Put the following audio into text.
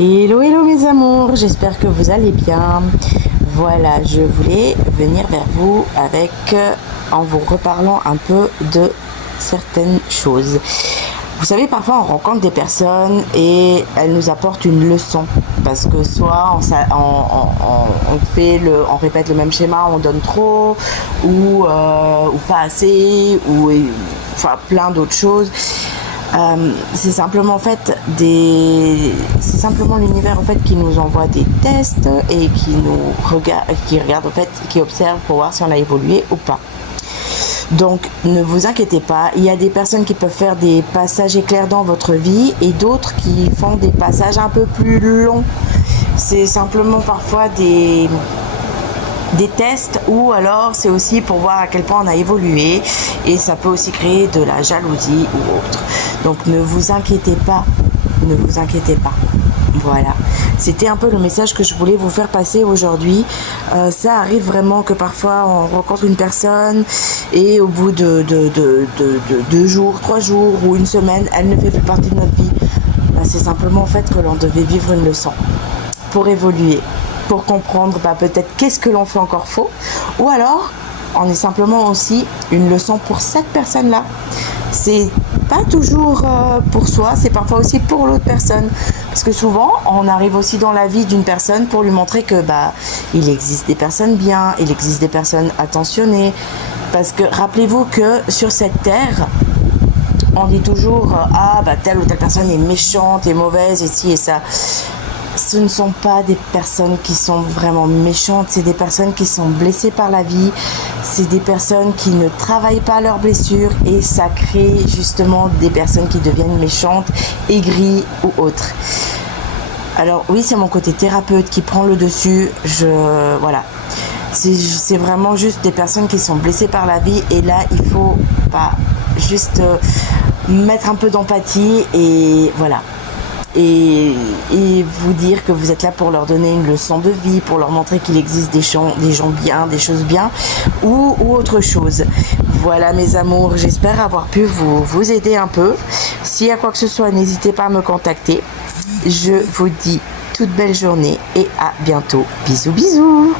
Hello, hello mes amours, j'espère que vous allez bien. Voilà, je voulais venir vers vous en vous reparlant un peu de certaines choses. Vous savez, parfois on rencontre des personnes et elles nous apportent une leçon. Parce que soit on répète le même schéma, on donne trop, ou pas assez, enfin plein d'autres choses. C'est simplement en fait c'est simplement l'univers en fait qui nous envoie des tests et qui regarde en fait, qui observe pour voir si on a évolué ou pas. Donc ne vous inquiétez pas, il y a des personnes qui peuvent faire des passages éclairs dans votre vie et d'autres qui font des passages un peu plus longs. C'est simplement parfois des tests, ou alors c'est aussi pour voir à quel point on a évolué, et ça peut aussi créer de la jalousie ou autre. Donc ne vous inquiétez pas, ne vous inquiétez pas. Voilà, c'était un peu le message que je voulais vous faire passer aujourd'hui. Ça arrive vraiment que parfois on rencontre une personne et au bout de 2 jours, 3 jours ou une semaine, elle ne fait plus partie de notre vie. C'est simplement en fait que l'on devait vivre une leçon pour évoluer, pour comprendre peut-être qu'est-ce que l'on fait encore faux, ou alors on est simplement aussi une leçon pour cette personne-là. C'est pas toujours pour soi, c'est parfois aussi pour l'autre personne. Parce que souvent, on arrive aussi dans la vie d'une personne pour lui montrer que il existe des personnes bien, il existe des personnes attentionnées. Parce que rappelez-vous que sur cette terre, on dit toujours telle ou telle personne est méchante et mauvaise et ci et ça. Ce ne sont pas des personnes qui sont vraiment méchantes, c'est des personnes qui sont blessées par la vie, c'est des personnes qui ne travaillent pas leurs blessures, et ça crée justement des personnes qui deviennent méchantes, aigries ou autres. Alors oui, c'est mon côté thérapeute qui prend le dessus, voilà. C'est vraiment juste des personnes qui sont blessées par la vie, et là il faut juste mettre un peu d'empathie et voilà. Et vous dire que vous êtes là pour leur donner une leçon de vie, pour leur montrer qu'il existe des gens bien, des choses bien, ou autre chose. Voilà mes amours, j'espère avoir pu vous aider un peu. S'il y a quoi que ce soit, n'hésitez pas à me contacter. Je vous dis toute belle journée et à bientôt. Bisous bisous.